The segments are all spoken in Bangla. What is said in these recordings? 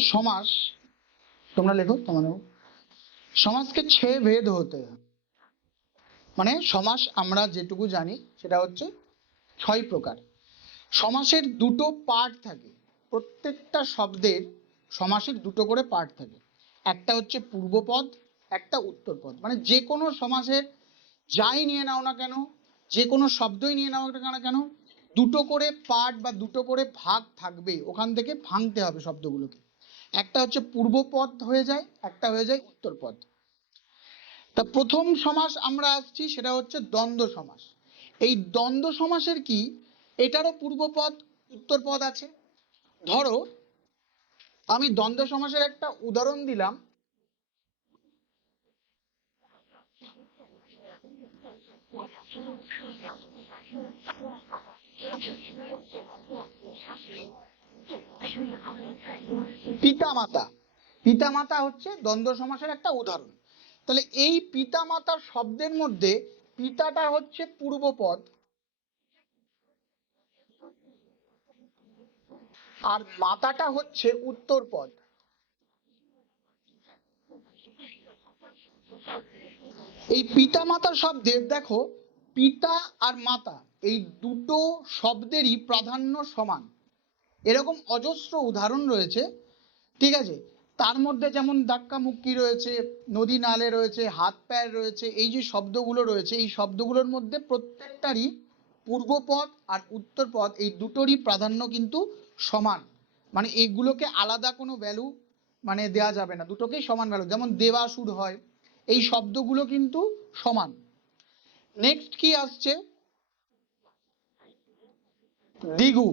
সমাস, তোমরা লেখো তোমাদের সমাজকে ছে ভেদ হতে মানে সমাস আমরা যেটুকু জানি, সেটা হচ্ছে ছয় প্রকার। সমাসের দুটো পার্ট থাকে। প্রত্যেকটা শব্দের সমাসের দুটো করে পার্ট থাকে। একটা হচ্ছে পূর্বপদ একটা উত্তরপদ মানে যে কোনো সমাসের যাই নিয়ে নাও না কেন, যে কোনো শব্দই নিয়ে নাও না কেন, দুটো করে পার্ট বা দুটো করে ভাগ থাকবে, ওখান থেকে ভাঙতে হবে শব্দগুলোকে। একটা হচ্ছে পূর্বপদ হয়ে যায়, একটা হয়ে যায় উত্তরপদ তা প্রথম সমাস আমরা আসছি, সেটা হচ্ছে দ্বন্দ্ব সমাস। এই দ্বন্দ্ব সমাসের কি? এটারও পূর্বপদ উত্তরপদ আছে। ধরো, আমি দ্বন্দ্ব সমাসের একটা উদাহরণ দিলাম। পিতামাতা। পিতামাতা হচ্ছে দ্বন্দ্ব সমাসের একটা উদাহরণ। তাহলে এই পিতামাতা শব্দের মধ্যে পিতাটা হচ্ছে পূর্বপদ আর মাতাটা হচ্ছে উত্তরপদ এই পিতা মাতা শব্দের, দেখো, পিতা আর মাতা, এই দুটো শব্দেরই প্রাধান্য সমান। এরকম অজস্র উদাহরণ রয়েছে, ঠিক আছে? তার মধ্যে যেমন ধাক্কা মুক্কি রয়েছে, নদী নালে রয়েছে, হাত প্যার রয়েছে, এই যে শব্দগুলো রয়েছে, এই শব্দগুলোর মধ্যে প্রত্যেকটারই পূর্বপদ আর উত্তরপদ এই দুটোরই প্রাধান্য কিন্তু সমান। মানে এইগুলোকে আলাদা কোনো ভ্যালু মানে দেয়া যাবে না। দুটোকেই সমান ভ্যালু যেমন দেবাসুর হয়, এই শব্দগুলো কিন্তু সমান। নেক্সট কি আসছে? দিগু।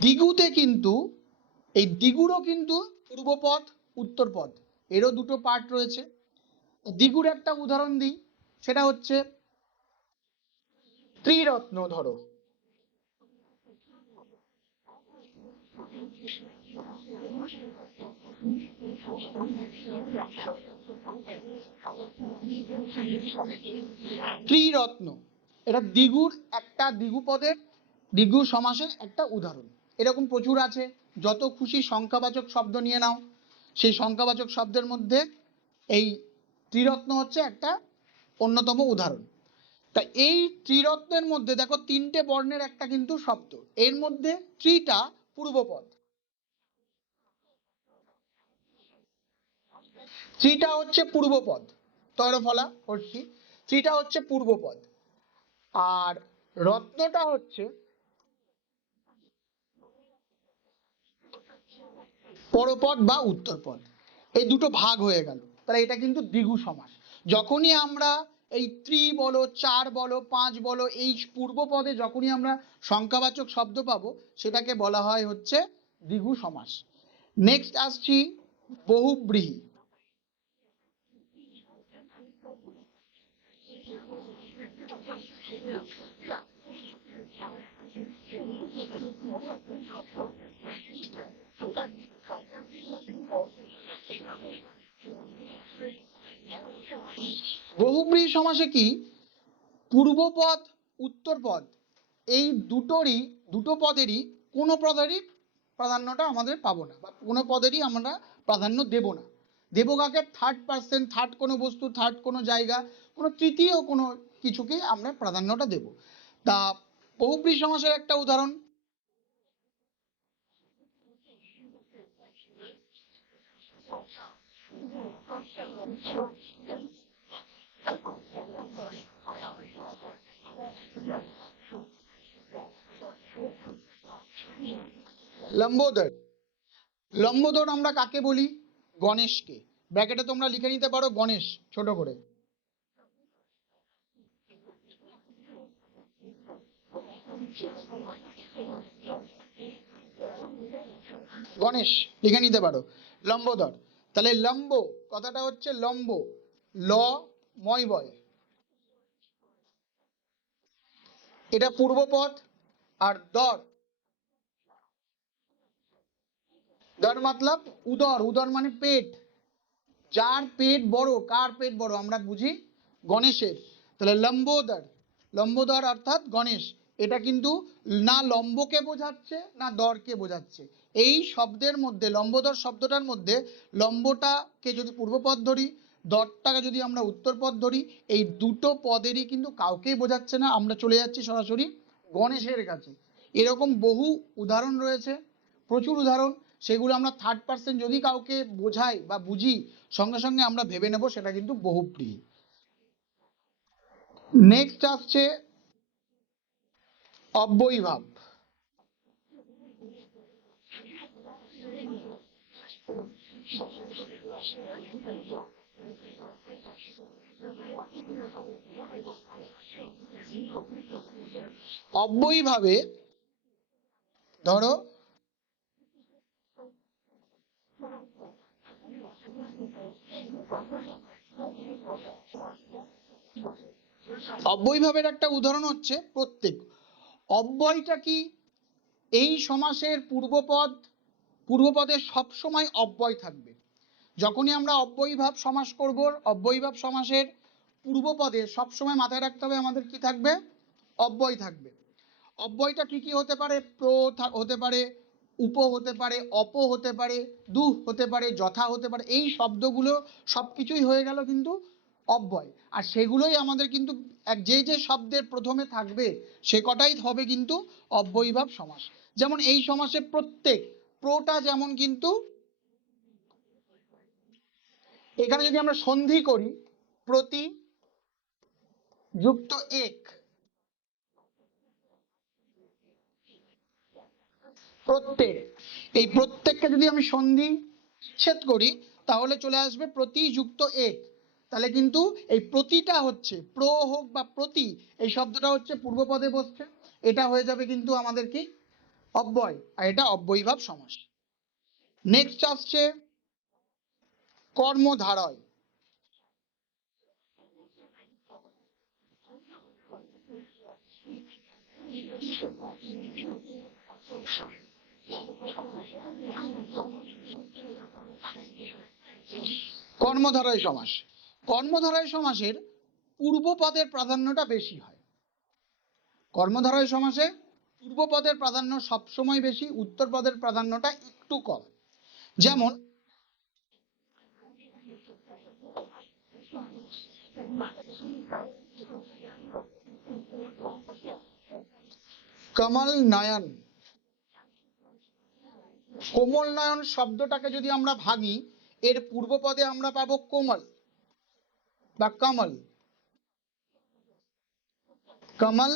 দিগুতে কিন্তু, এই দিগুরও কিন্তু পূর্বপদ উত্তরপদ এরও দুটো পার্ট রয়েছে। দিগুর একটা উদাহরণ দিই, সেটা হচ্ছে, ত্রিরত্ন ধরো। ত্রিরত্ন, এটা দ্বিগুর একটা দ্বিগুপদের দ্বিগু সমাসের একটা উদাহরণ। এরকম প্রচুর আছে, যত খুশি সংখ্যাবাচক শব্দ নিয়ে নাও। সেই সংখ্যাবাচক শব্দের মধ্যে এই ত্রিরত্ন হচ্ছে একটা অন্যতম উদাহরণ। তা এই ত্রিরত্নের মধ্যে দেখো তিনটে বর্ণের একটা কিন্তু শব্দ। এর মধ্যে ত্রিটা পূর্বপদ। ত্রিটা হচ্ছে পূর্বপদ। তরফলা, হর্ষি। ত্রিটা হচ্ছে পূর্বপদ। আর রত্নটা হচ্ছে পরপদ বা উত্তরপদ। এই দুটো ভাগ হয়ে গেল। তাহলে এটা কিন্তু দ্বিগু সমাস। যখনই আমরা এই ত্রি বলো, চার বলো, পাঁচ বলো, এই পূর্ব পদে যখনই আমরা সংখ্যাবাচক শব্দ পাবো, সেটাকে বলা হয় হচ্ছে দ্বিগু সমাস। নেক্সট আসছি বহুব্রীহি। বহুব্রীহি সমাসে কি? পূর্বপদ উত্তরপদ এই দুটোরই, দুটো পদেরই কোনো পদেরই প্রাধান্যটা আমাদের পাবো না, বা কোনো পদেরই আমরা প্রাধান্য দেব না। দেব কাকে? থার্ড পার্সন থার্ড কোনো বস্তু থার্ড কোনো জায়গা, কোনো তৃতীয় কোনো কিছুকে আমরা প্রাধান্যটা দেব। তা বহুব্রীহি সমাসের একটা উদাহরণ লম্বোদর। লম্বোদর আমরা কাকে বলি? গণেশকে। ব্র্যাকেটে তোমরা লিখে নিতে পারো গণেশ, ছোট করে। গণেশ, লিখে নিতে পারো। লম্বোদর। তাহলে লম্ব কথাটা হচ্ছে লম্ব। ল, ময় বয়। এটা পূর্বপদ আর দর। দর মতলব উদর। উদর মানে পেট। যার পেট বড়, কার পেট বড়? আমরা বুঝি গণেশের। তাহলে লম্বোদর। লম্বোদর অর্থাৎ গণেশ। এটা কিন্তু না লম্বকে বোঝাচ্ছে, না দরকে বোঝাচ্ছে। এই শব্দের মধ্যে, লম্বদর শব্দটার মধ্যে, লম্বটাকে যদি পূর্বপদ ধরি, দরটাকে যদি আমরা উত্তর পদ ধরি, এই দুটো পদেরই কিন্তু কাউকেই বোঝাচ্ছে না। আমরা চলে যাচ্ছি সরাসরি গণেশের কাছে। এরকম বহু উদাহরণ রয়েছে, প্রচুর উদাহরণ। সেগুলো আমরা থার্ড পার্সন যদি কাউকে বোঝাই বা বুঝি, সঙ্গে সঙ্গে আমরা ভেবে নেব, সেটা কিন্তু বহুপ্রিয়। নেক্সট আসছে অব্যয়ীভাব। অব্যয়ীভাবে ধরো অব্যয়ীভাবের একটা উদাহরণ হচ্ছে প্রত্যেক। অব্যয়টা কি এই সমাসের পূর্বপদ পূর্বপদে সবসময় অব্যয় থাকবে। যখনই আমরা অব্যয়ীভাব সমাস করব, অব্যয়ীভাব সমাসের পূর্বপদে সবসময় মাথায় রাখতে হবে আমাদের কি থাকবে? অব্যয় থাকবে। অব্যয়টা কি কি হতে পারে, প্র হতে পারে, উপ হতে পারে, অপ হতে পারে দুহ হতে পারে, যথা হতে পারে, এই শব্দগুলো সব কিছুই হয়ে গেল কিন্তু অব্যয়। আর সেগুলোই আমাদের কিন্তু এক যে যে শব্দের প্রথমে থাকবে, সে কটাই হবে কিন্তু অব্যয়ীভাব সমাস। যেমন এই সমাসে প্রত্যেক প্রটা যেমন কিন্তু, এখানে যদি আমরা সন্ধি করি, প্রতি যুক্ত এক, প্রত্যেক, এই প্রত্যেককে যদি আমি সন্ধি ছেদ করি, তাহলে চলে আসবে প্রতি যুক্ত এক। তাহলে কিন্তু এই প্রতিটা হচ্ছে, প্র হোক বা প্রতি, এই শব্দটা হচ্ছে পূর্বপদে বসছে, এটা হয়ে যাবে কিন্তু আমাদের কি? অব্যয়, আর এটা অব্যয়ীভাব সমাস। নেক্সট আসছে কর্মধারয়। কর্মধারয় সমাস। কর্মধারয় সমাসের পূর্বপদের প্রাধান্যটা বেশি হয়। কর্মধারয় সমাসে পূর্বপদের প্রাধান্য সবসময় বেশি উত্তর পদের প্রাধান্যটা একটু কম। যেমন কমল নয়ন। কোমল নয়ন শব্দটাকে যদি আমরা ভাঙি, এর পূর্বপদে আমরা পাবো কোমল বা কমল। কমল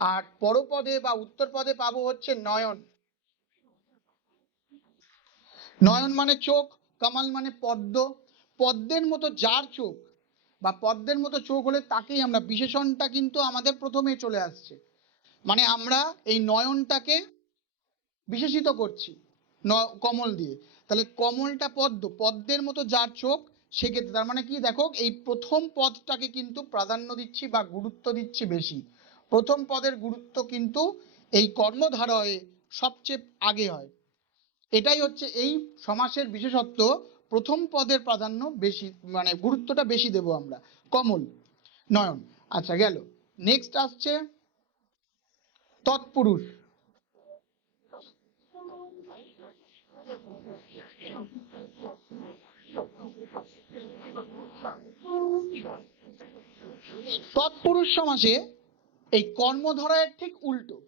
আর পরপদে বা উত্তর পদে পাবো হচ্ছে নয়ন। নয়ন মানে চোখ, কমল মানে পদ্ম। পদ্মের মতো যার চোখ বা পদ্মের মতো চোখ হলে তাকেই আমরা বিশেষণটা কিন্তু আমাদের প্রথমে চলে আসছে। মানে আমরা এই নয়নটাকে বিশেষিত করছি ন- কমল দিয়ে। তাহলে কমলটা পদ্ম, পদ্মের মতো যার চোখ সেক্ষেত্রে তার মানে কি? দেখো, এই প্রথম পদটাকে কিন্তু প্রাধান্য দিচ্ছি বা গুরুত্ব দিচ্ছি বেশি। প্রথম পদের গুরুত্ব কিন্তু এই কর্মধারয়ে সবচেয়ে আগে হয়। এটাই হচ্ছে এই সমাসের বিশেষত্ব, প্রথম পদের প্রাধান্য বেশি মানে গুরুত্বটা বেশি দেব আমরা। কমল, নয়ন আচ্ছা গেল। নেক্সট আসছে তৎপুরুষ। তৎপুরুষ সমাসে এই কর্মধারয়ের ঠিক উল্টো।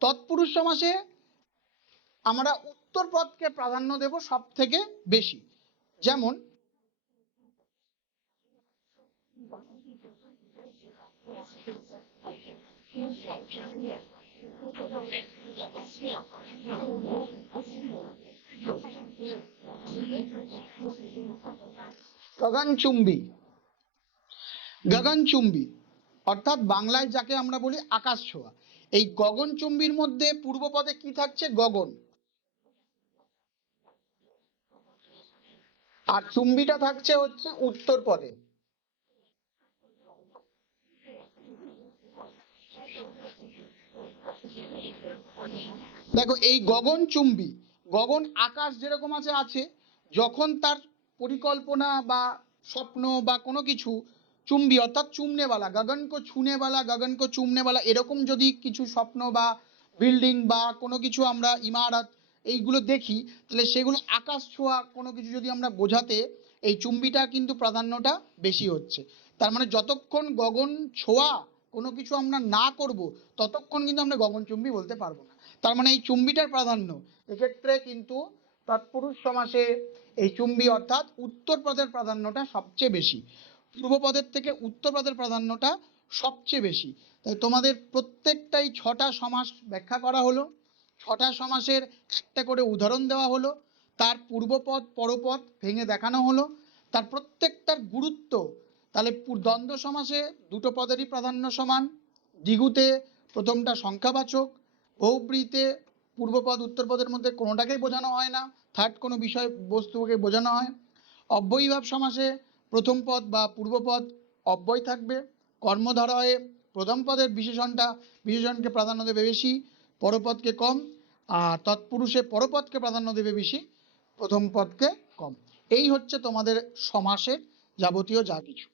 তৎপুরুষ সমাসে আমরা উত্তর পদকে প্রাধান্য দেব সব থেকে বেশি। যেমন, গগনচুম্বী। গগনচুম্বী। অর্থাৎ বাংলায় যাকে আমরা বলি আকাশ ছোঁয়া। এই গগনচুম্বীর মধ্যে পূর্বপদে কি থাকছে? গগন। আর চুম্বিটা থাকছে হচ্ছে উত্তর পদে। দেখো, এই গগন চুম্বি, গগন আকাশ যেরকম আছে আছে, যখন তার পরিকল্পনা বা স্বপ্ন বা কোনো কিছু চুম্বি, অর্থাৎ চুমনেওয়ালা গগন কো ছুনেওয়ালা গগন কো চুমনেওয়ালা এরকম যদি কিছু স্বপ্ন বা বিল্ডিং বা কোনো কিছু আমরা ইমারত এইগুলো দেখি, তাহলে সেগুলো আকাশ ছোঁয়া কোনো কিছু যদি আমরা বোঝাতে, এই চুম্বিটা কিন্তু প্রাধান্যটা বেশি হচ্ছে। তার মানে যতক্ষণ গগন ছোঁয়া কোনো কিছু আমরা না করব, ততক্ষণ কিন্তু আমরা গগনচুম্বী বলতে পারব না। তার মানে এই চুম্বিটার প্রাধান্য, এক্ষেত্রে কিন্তু তৎপুরুষ সমাসে এই চুম্বি অর্থাৎ উত্তর পদের প্রাধান্যটা সবচেয়ে বেশি। পূর্ব পদের থেকে উত্তর পদের প্রাধান্যটা সবচেয়ে বেশি। তাই তোমাদের প্রত্যেকটাই ছটা সমাস ব্যাখ্যা করা হলো। ছটা সমাসের একটা করে উদাহরণ দেওয়া হলো। তার পূর্বপদ, পরপদ ভেঙে দেখানো হলো। তার প্রত্যেকটার গুরুত্ব, তাহলে দ্বন্দ্ব সমাসে দুটো পদেরই প্রাধান্য সমান। দ্বিগুতে প্রথমটা সংখ্যাবাচক, বহুব্রীতে পূর্বপদ, উত্তরপদের মধ্যে কোনোটাকেই বোঝানো হয় না। থার্ড কোনো বিষয়, বস্তুকে বোঝানো হয়। অব্যয়ীভাব সমাসে প্রথম পদ বা পূর্বপদ অব্যয় থাকবে। কর্মধারয়ে প্রথম পদের বিশেষণটা বিশেষণকে প্রাধান্য দেবে বেশি পরপদকে কম, আর তৎপুরুষে পরপদকে প্রাধান্য দেবে বেশি, প্রথম পদকে কম। এই হচ্ছে তোমাদের সমাসের যাবতীয় যা কিছু।